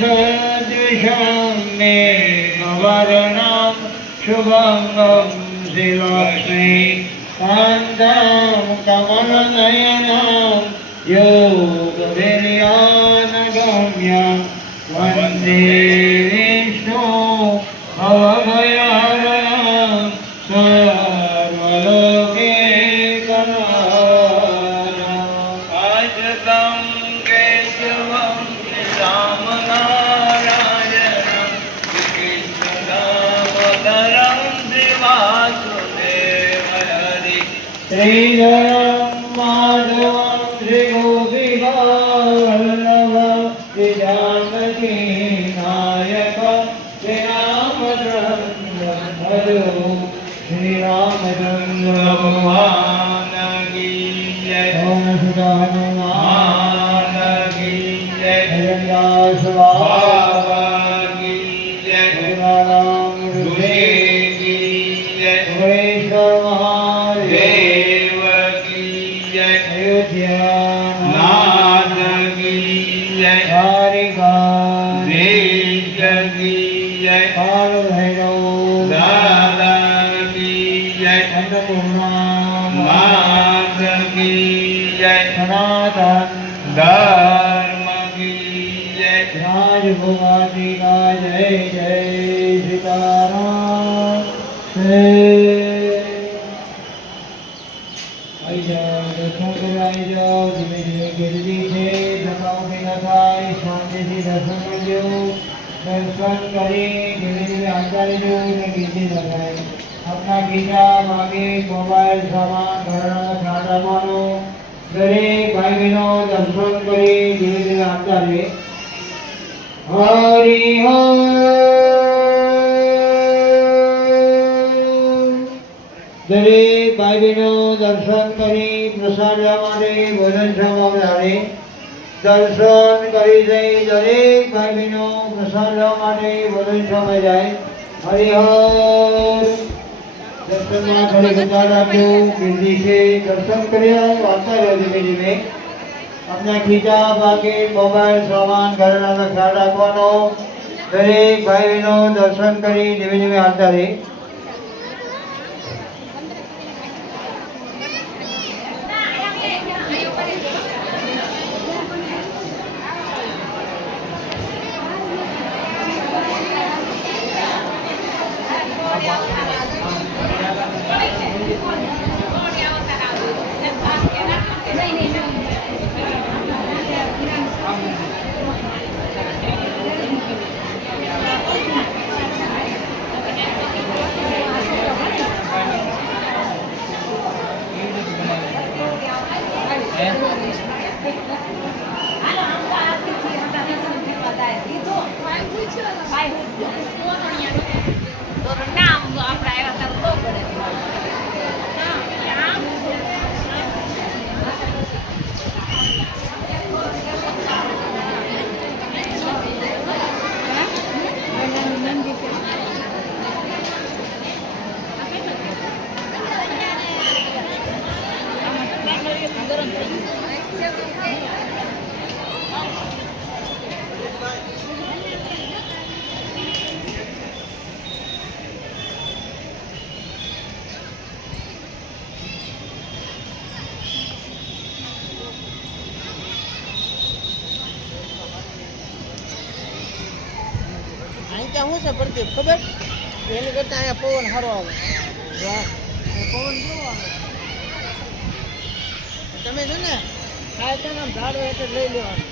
सदृशं मेघवर्णं शुभंगं शिवश्री कान्तं कमलनयनं योगवीर्यानगम्यं वन्दे विष्णु भवभयहरणं सर्वलोकैकनाथं अच्युतं केशवं रामनारायणं कृष्णदामोदरं श्रीवासुदेवहरि श्रीधरं माधवं श्रीगोपिकावल्लभं श्रीजानकीनायकं श्रीरामचन्द्र भगवान की जय। ओम सदा हनुमान की जय। हरिदास बाबा की जय। राम की जय। वैष्णव महादेव की जय। अयोध्या नाथ की जय। कारिका देश की जय। काल भैरव दादा की जय। अन्नपूर्णा मात की जय। सनातन धर्म की जय। राजभुवासी का जय जय सीताराम। आई जाओ दर्शन कर आई जाओ धीमे धीमे गिरजी से धक्काओं के न खाए शांति से दर्शन कर लो। दर्शन करें धीमे धीमे आचार्य जो गिरजी लगाए अपना गीता मांगे मोबाइल सामान घरना खाना मानो दरेक भाई बहनों दर्शन करें धीमे धीमे आचार्य हरि हर दरेक भाई बहनों दर्शन करी प्रसाद हमारे भोजन समावे दर्शन करी जय दरेक भाई बहनों प्रसाद हमारे भोजन समय जाए हरिहर दर्शन में खड़े बता रखो गिरजी से दर्शन करिए वार्ता रहो धीमे धीमे अपना खींचा बाकी मोबाइल सामान घरना ख्याल रखवानो दरेक भाई बहनों दर्शन करी धीमे धीमे आता रहे। ત્યાં શું છે પ્રદીપ ખબર એની કરતા અહીંયા પવન સારો આવે પવન કેવો આવે તમે છે ને આ છે ને ઝાડો એટલે લઈ લેવાનું